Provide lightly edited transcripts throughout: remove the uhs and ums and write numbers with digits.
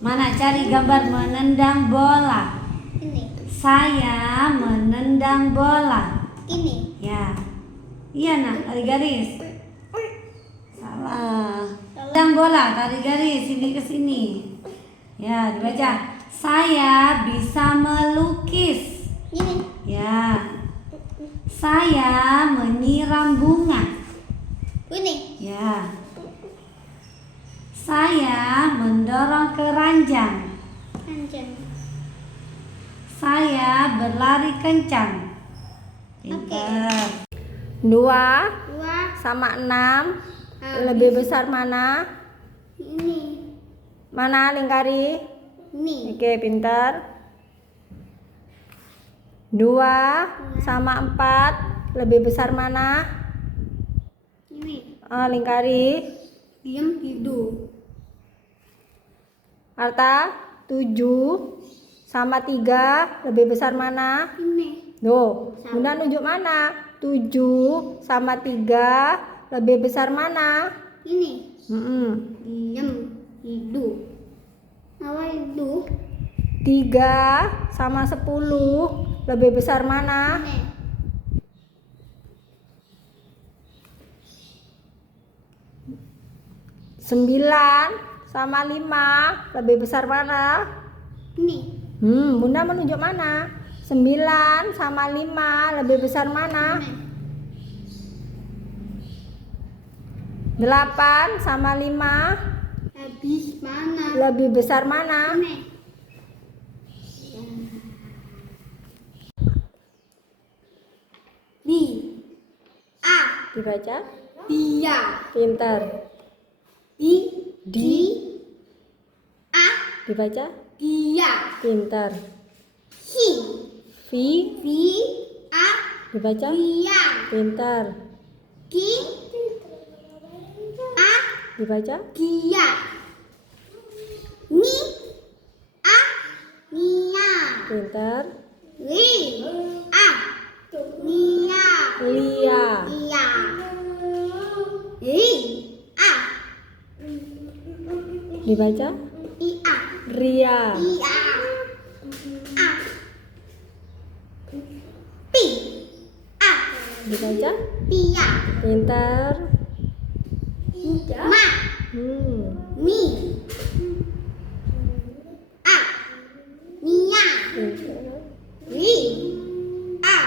Mana cari gambar menendang bola. Ini. Saya menendang bola. Ini. Ya. Iya nak, tarik garis. Salah. Tendang bola, tarik garis sini ke sini. Ya, dibaca. Saya bisa melukis. Ini. Ya. Saya menyiram bunga. Ini. Ya. Saya mendorong keranjang. Panjang. Saya berlari kencang. Pintar. 2 2 sama 6 Habis. lebih besar mana? Ini. Mana lingkari? Ini. Oke, pintar. 2 sama 4 lebih besar mana? Ini. Lingkari. Diam hidup. Arta, 7 sama 3 lebih besar mana? Ini. Loh, Bunda nunjuk mana? 7 sama 3 lebih besar mana? Ini. Mm-mm. Diam hidup. Apa hidup? 3 sama 10 lebih besar mana? Ini. 9 sama 5 lebih besar mana? Ini. Bunda menunjuk mana? 9 sama 5 lebih besar mana? Ini. 8 sama 5 Habis mana? lebih besar mana? Ini. Di. A. Dibaca. Dia. Pintar. Di. Di. A. Dibaca. Dia. Pintar. Hi. Vi. Vi. A. Dibaca. Dia. Pintar. Ki. A. Dibaca. Dia. Ni. A. Nia. Pintar. Li. A. Nia. Lia. Iya. Li. A. Dibaca. Ia. Ria. Iya. A. Pi. A. Dibaca. Pia. Pintar. Ma. Mi. A. Nia. Pintar. Li. A.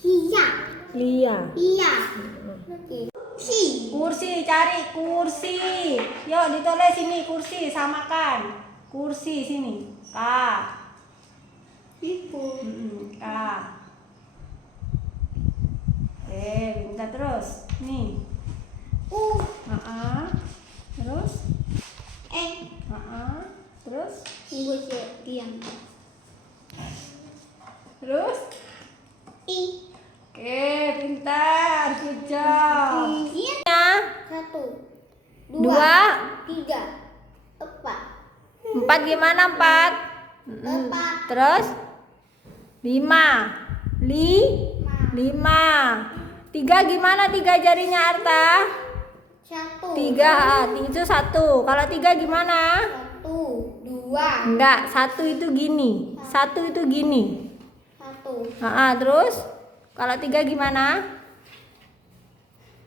Hia. Lia. Iya. Hi. Kursi, cari kursi. Yuk ditulis sini kursi, samakan. Kursi sini. K. Ibu. K. Minta terus. Nih. Terus. Terus. Ibu diam. Terus. I. Oke, pintar. Good job. Iya. Ya. 1 2 3 4 4 gimana 4? 4 Terus 5 3 gimana 3 jarinya Arta? 1 3 itu 1. Kalau 3 gimana? 1 2 Enggak, 1 itu gini. 1 itu gini. 1 Terus kalau 3 gimana?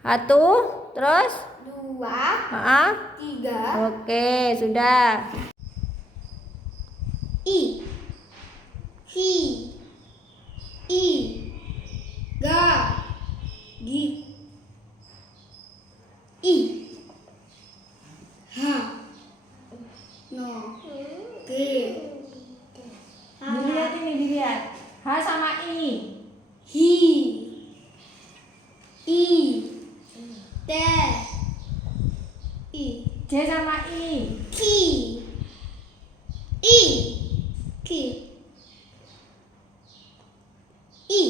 1 terus 2 3. 3 Oke, sudah. I. Hi. I. Ga. Gi. I. Ha. No. Ge. Dilihat ini, dilihat. H sama I. Hi. I. Te. I. J sama I. Ki. I. Ki. I.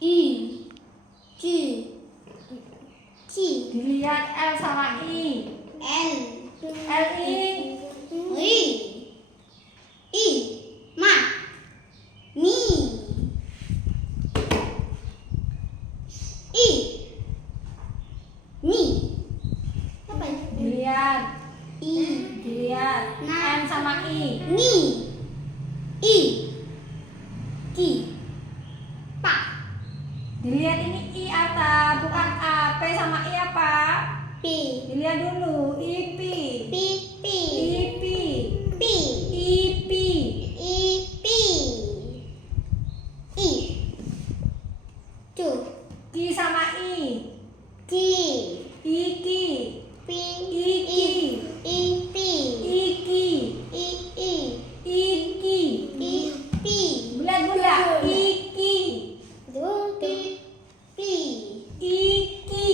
I. Ki. Ki. Dilihat L sama I. L. L I. I. I. Ma. Mi. I. Mi. Apa ini? Dilihat I. di Dilihat. Nah. M sama I. Ni. I. Ki. Pa. Dilihat ini I Arta, bukan A. P sama I apa? Pi. Dilihat dulu. Ipi. Pi. Pi. Ipi. Pi. Ipi. I. Pi. I. Tu. Ki sama I. Ki. Iki. Pi. Iki. I. Pi. Iki. I. I. Iki. I. Pi. Bulat-bulat. Iki. Du. Pi. Pi. Iki.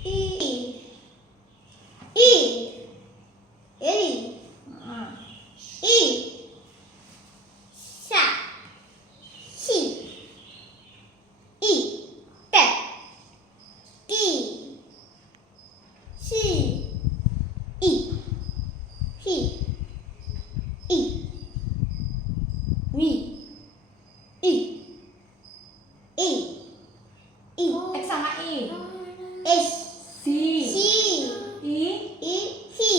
I. I. I. Ah. I. Sa. Si. I. Te. Ti. Si. I. Hi. I. Wi. I. I. I. X sama I. S. Si. Si. I. I. Hi.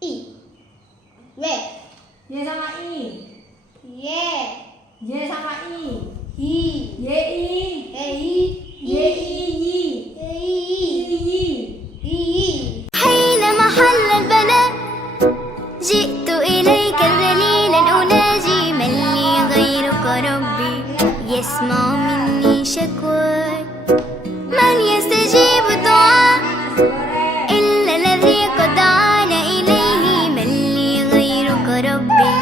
I. We. Y sama I. Ye. Y sama I. Hi. Y I. Ei. Y I Y. Ei. I. حين محل البناء جئت إليك ذليلا أناجي من لي غيرك ربي يسمع مني شكواي من يستجيب الدعاء إلا الذي قد دعانا إليه من لي غيرك ربي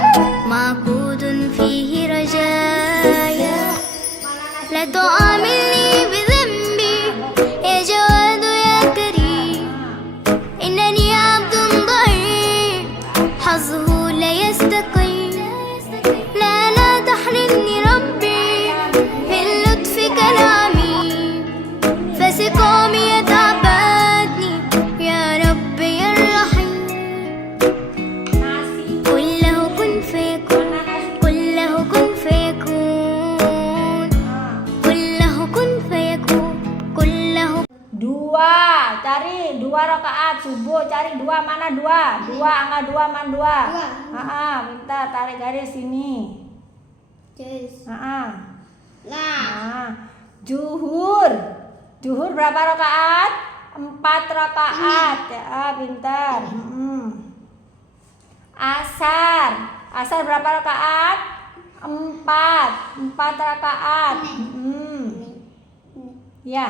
معقود فيه رجايا لا تعاملني بذنبي يا جواد يا كريم إنني عبد ضعيف حظه لا يستقيم لا تحرمني ربي من لطفك العميم فسقامي يتعبدني يا رب يا الرحيم Nasi. قل له كن فيكون قل له كن فيكون قل له كن فيكون قل له Dua, cari dua rakaat subuh, cari dua mana dua? Dua, angka dua mana dua? Bentar, tarik garis sini. Tes. Nah, Lah. Zuhur. Zuhur berapa rakaat? 4 rakaat. Ya, pintar. Asar. Asar berapa rakaat? 4 rakaat. Ya,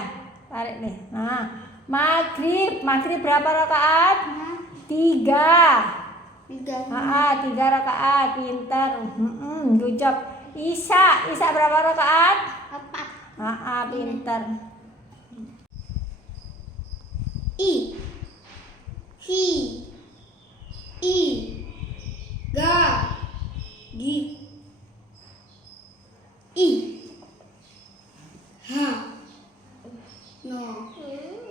tarik deh. Nah, maghrib. Maghrib berapa rakaat? 3. 3. 3 rakaat. Pintar. Good job. Isya. Isya berapa rakaat? 4. Pintar. I. Hi. I. Ga. Gi. I. Ha. No.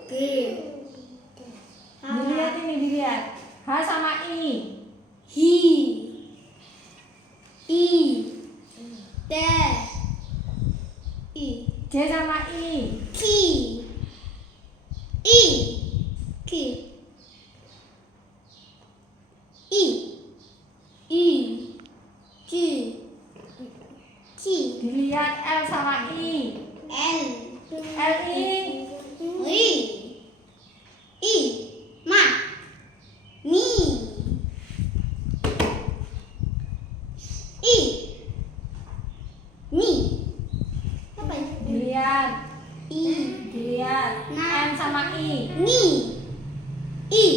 Ke. Dilihat ini, dilihat. H sama I. Hi. I. Te. I. J sama I. Ki. I. Ki. I. I. Ki. Ki. Dilihat L sama I. L. L I. I. I. Ma. Mi. I. Mi. Apa ini? Dilihat. I. Dilihat. Nah. M sama I. Ni. I.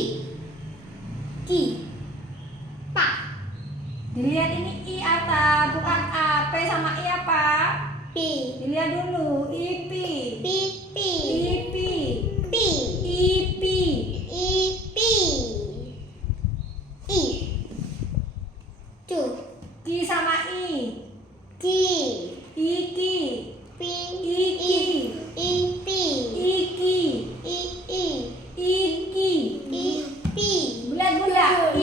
Ki. Pa. Dilihat ini I Arta, bukan A. P sama I apa? Pi. Dilihat dulu. Ipi. Pi. Pi. Ipi. Pi. Ipi. I. Pi. I. Tu. Ki sama I. Ki. Iki. Pi. Iki. I. Pi. Iki. I. I. Iki. I. Pi. Bulat-bulat.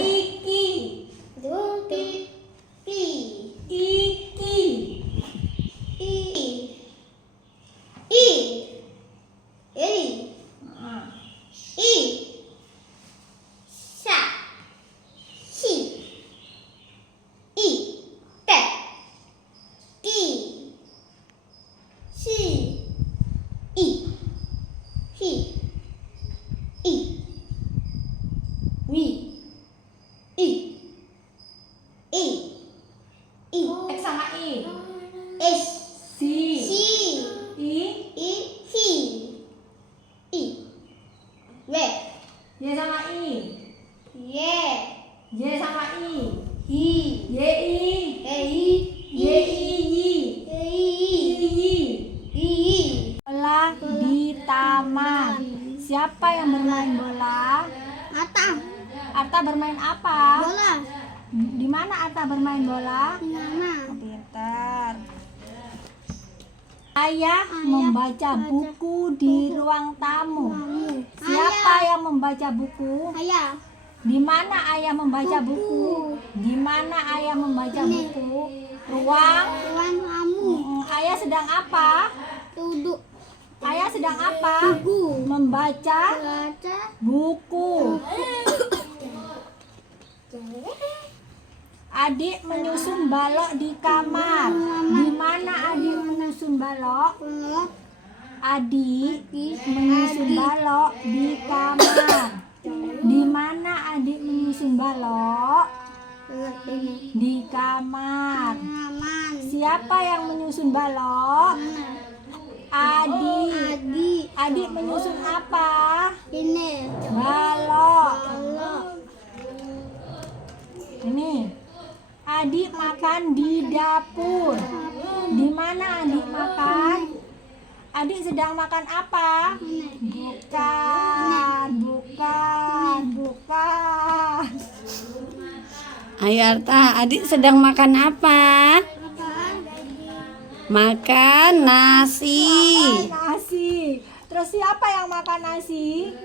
Wi. I. I. I. X sama I. S. Si. Si. I. I. Si. I. W. Y sama I. Ye. Y sama I. Hi. Y I. Hei. Y I Y. Hei. I. I. Bola di taman. Siapa yang bermain bola? Ata. Arta bermain apa? Bola. Di mana Arta bermain bola? Nama. Pintar. Ayah membaca buku di ruang tamu. Siapa yang membaca buku? Ayah. Di mana ayah membaca buku? Di mana ayah membaca buku? Ruang. Tuan kamu. Ayah sedang apa? Duduk. Ayah sedang apa? Buku. Membaca Baca. buku. Adik menyusun balok di kamar. Di mana adik menyusun balok? Peluk. Adik menyusun balok di kamar. Di mana adik menyusun balok? Peluk ini. Di kamar. Aman. Siapa yang menyusun balok? Adik. Adik. Adik menyusun apa? Ini. Balok. Peluk. Ini. Adik makan di dapur. Di mana adik makan? Adik sedang makan apa? Bukan, bukan. Ayo Arta, adik sedang makan apa? Makan nasi. Nasi. Terus siapa yang makan nasi?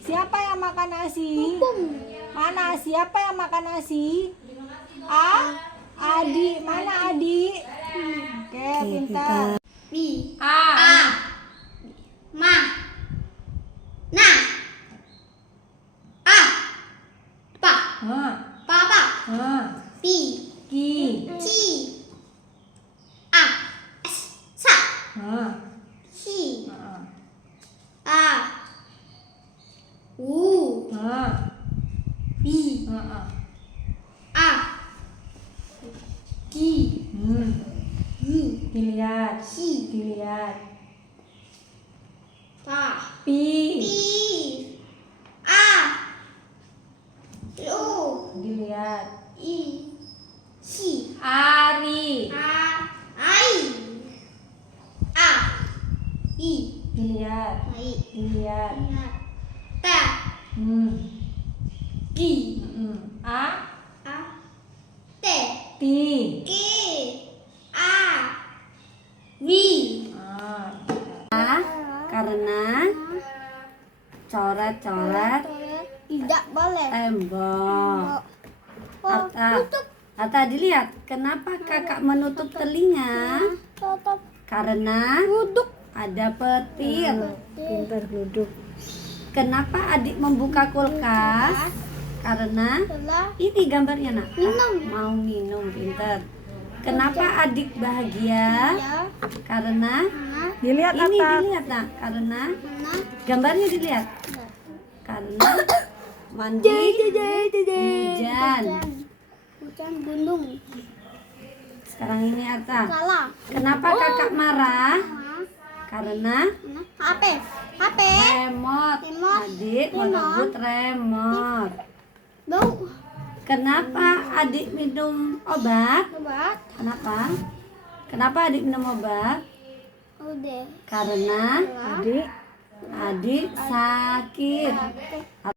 Siapa yang makan nasi? Mana? Siapa yang makan nasi? Adik. Mana adik? Oke, pintar. Bi. A. Ma. Na. A. Pa. Hah. Papa. Hah. Pi. Ki. Ci. A. S. Sa. Hah. Si. Hah. A. U. Hah. Bi. Hah. A. Ki. Yu. Dilihat. Si. Dilihat. Pa. Pi. Pi. A. Lu. Dilihat. I. Si. Ari. A. Ai. A. I. Dilihat. Ai. Dilihat. Ta. Ki. A. A. Te. Ti. Ki. A. Wi. Karena coret-coret Tidak boleh. tembok. Arta dilihat, kenapa kakak menutup telinga? Tutup. Karena Duduk. ada petir. Pintar geluduk. Kenapa adik membuka kulkas? Karena Setelah ini gambarnya nak. Minum. Mau minum, pintar. Kenapa adik bahagia? ya. Karena Dilihat ini Arta. dilihat nak. Karena Mana? gambarnya dilihat. Karena mandi hujan. Hujan gunung. Sekarang ini Arta. Salah. Kenapa kakak marah? Karena HP. HP. remote. Remote. Adik Remote. merebut remote. Bau. Kenapa adik minum obat? Obat. Kenapa? Kenapa adik minum obat? Udah. Karena Adik. adik sakit.